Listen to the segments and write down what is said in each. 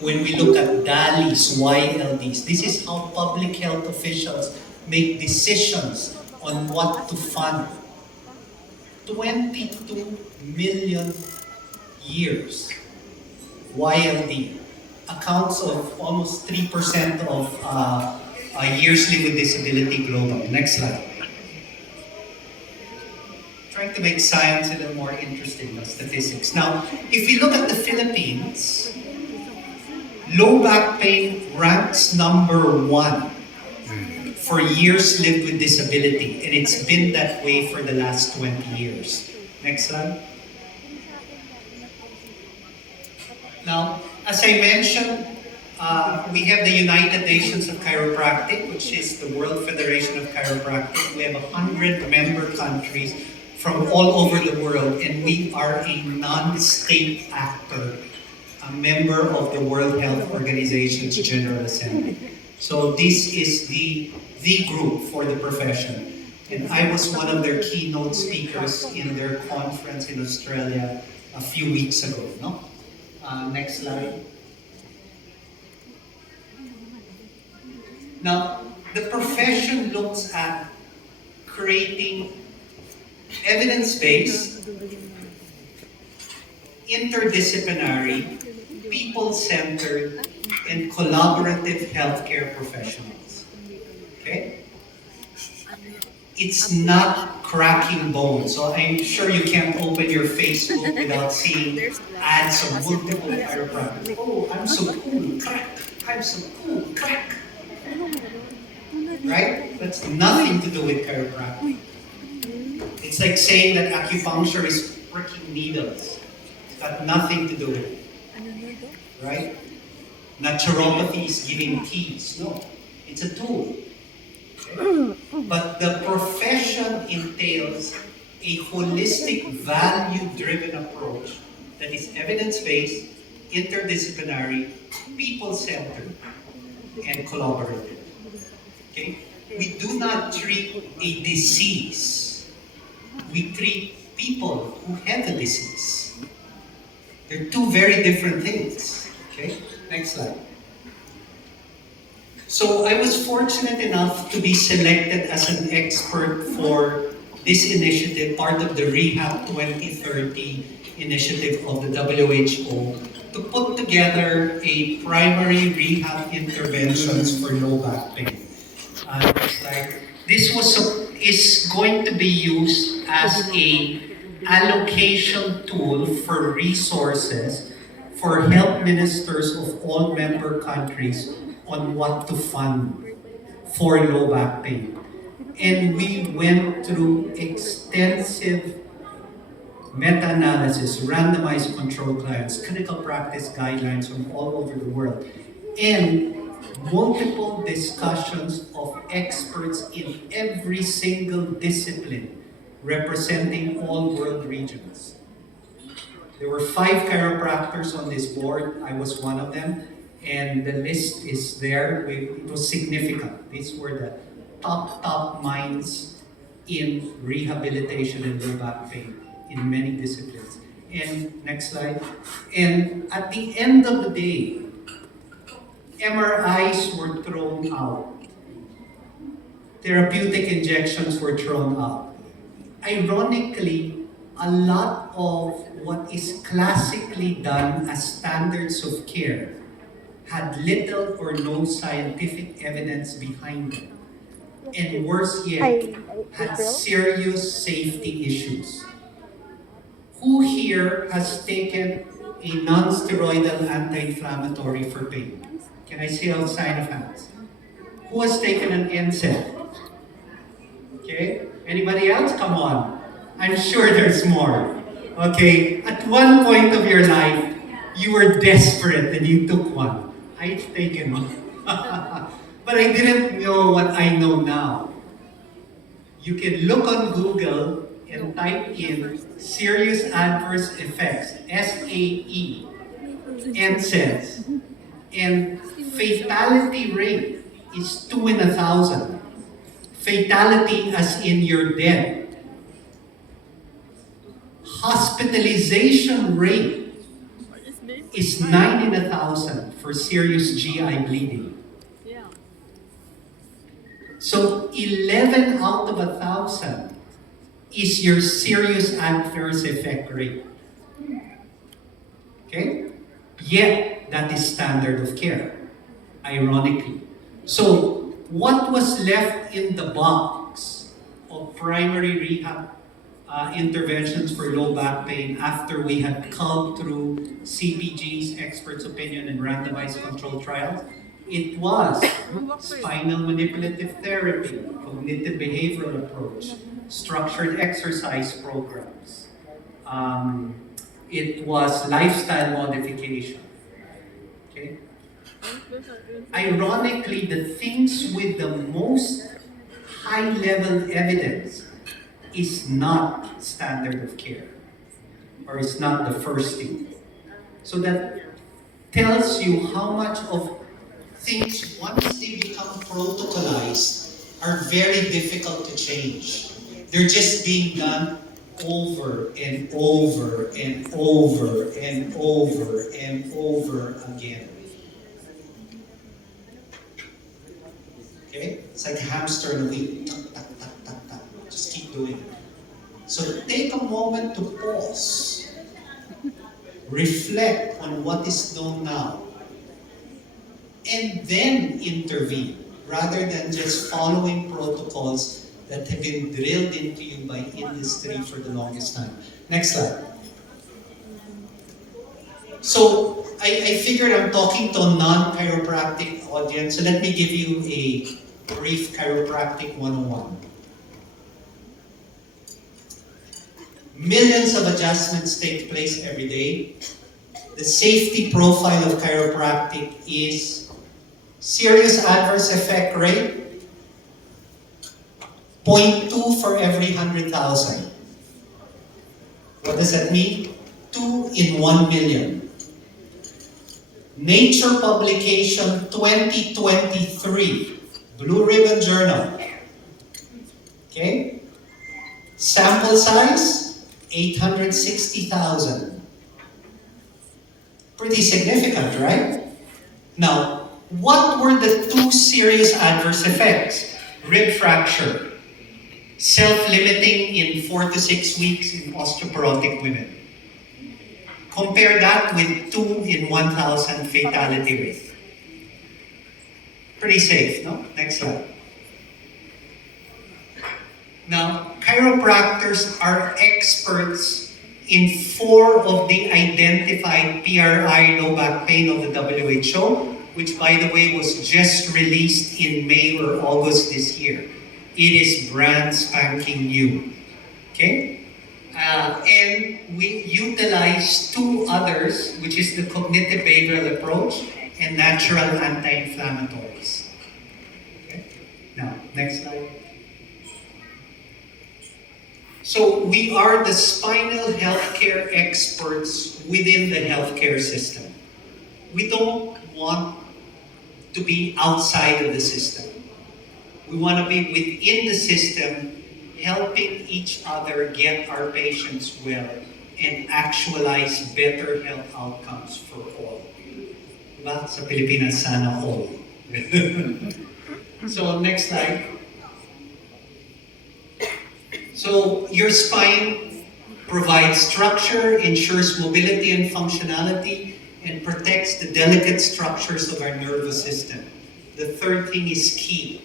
when we look at DALIs, YLDs. This is how public health officials make decisions on what to fund. 22 million years. YLD accounts of almost 3% of years live with disability globally. Next slide. Trying to make science a little more interesting than statistics. Now, if you look at the Philippines, low back pain ranks #1 for years lived with disability, and it's been that way for the last 20 years. Next slide. Now, as I mentioned, we have the United Nations of Chiropractic, which is the World Federation of Chiropractic. We have 100 member countries from all over the world, and we are a non-state actor, a member of the World Health Organization's General Assembly. So this is the group for the profession. And I was one of their keynote speakers in their conference in Australia a few weeks ago. No? Next slide. Now, the profession looks at creating evidence-based, interdisciplinary, people-centered, and collaborative healthcare professionals. Okay? It's not cracking bones. So I'm sure you can't open your Facebook without seeing ads of multiple chiropractors. Oh, I'm so cool, crack. I'm so cool, crack. Right? That's nothing to do with chiropractic. It's like saying that acupuncture is pricking needles. It's got nothing to do with it. Right? Naturopathy is giving teas. No, it's a tool. Okay? But the profession entails a holistic, value-driven approach that is evidence-based, interdisciplinary, people-centered, and collaborative. Okay? We do not treat a disease. We treat people who have a disease. They're two very different things. Okay? Next slide. So I was fortunate enough to be selected as an expert for this initiative, part of the Rehab 2030 initiative of the WHO, to put together a primary rehab interventions for low back pain. Next slide. This is going to be used as a allocation tool for resources for health ministers of all member countries on what to fund for low back pain. And we went through extensive meta-analysis, randomized control trials, clinical practice guidelines from all over the world, and multiple discussions of experts in every single discipline representing all world regions. There were 5 chiropractors on this board. I was one of them, and the list is there. It was significant. These were the top minds in rehabilitation and low back pain in many disciplines. And next slide. And at the end of the day, MRIs were thrown out. Therapeutic injections were thrown out. Ironically, a lot of what is classically done as standards of care had little or no scientific evidence behind them. And worse yet, had serious safety issues. Who here has taken a non-steroidal anti-inflammatory for pain? Can I see a sign of hands? Who has taken an NSAID? Okay, anybody else? Come on. I'm sure there's more. Okay, at one point of your life, you were desperate and you took one. I've taken one. But I didn't know what I know now. You can look on Google and type in serious adverse effects, SAE, NSAIDs, and fatality rate is 2 in 1,000. Fatality as in you're dead. Hospitalization rate is 9 in 1,000 for serious GI bleeding. Yeah. So 11 out of 1,000 is your serious adverse effect rate. Okay? Yet, that is standard of care, ironically. So, what was left in the box of primary rehab interventions for low back pain after we had culled through CPG's experts' opinion and randomized controlled trials? It was spinal manipulative therapy, cognitive behavioral approach, structured exercise programs. It was lifestyle modification. Okay? Ironically, the things with the most high-level evidence is not standard of care, or is not the first thing. So that tells you how much of things, once they become protocolized, are very difficult to change. They're just being done over and over and over and over and over again. Okay? It's like a hamster in a wheel. Tuck, tuck, tuck, tuck, tuck. Just keep doing it. So take a moment to pause. Reflect on what is known now. And then intervene, rather than just following protocols that have been drilled into you by industry for the longest time. Next slide. So, I figured I'm talking to a non-chiropractic audience, so let me give you a brief chiropractic 101. Millions of adjustments take place every day. The safety profile of chiropractic is serious adverse effect rate, 0.2 for every 100,000. What does that mean? 2 in 1 million. Nature publication 2023, Blue Ribbon Journal. Okay? Sample size, 860,000. Pretty significant, right? Now, what were the 2 serious adverse effects? Rib fracture, self-limiting in 4 to 6 weeks in osteoporotic women. Compare that with 2 in 1,000 fatality rate. Pretty safe, no? Next slide. Now, chiropractors are experts in 4 of the identified PRI low back pain of the WHO, which by the way was just released in May or August this year. It is brand spanking new. Okay? And we utilize 2 others, which is the cognitive behavioral approach and natural anti-inflammatories. Okay? Now, next slide. So we are the spinal healthcare experts within the healthcare system. We don't want to be outside of the system. We want to be within the system, helping each other get our patients well and actualize better health outcomes for all. Diba? Sa Pilipinas, sana all. So, next slide. So, your spine provides structure, ensures mobility and functionality, and protects the delicate structures of our nervous system. The third thing is key.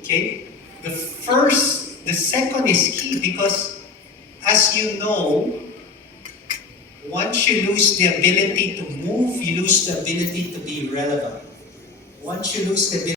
Okay? The second is key because, as you know, once you lose the ability to move, you lose the ability to be relevant. Once you lose the ability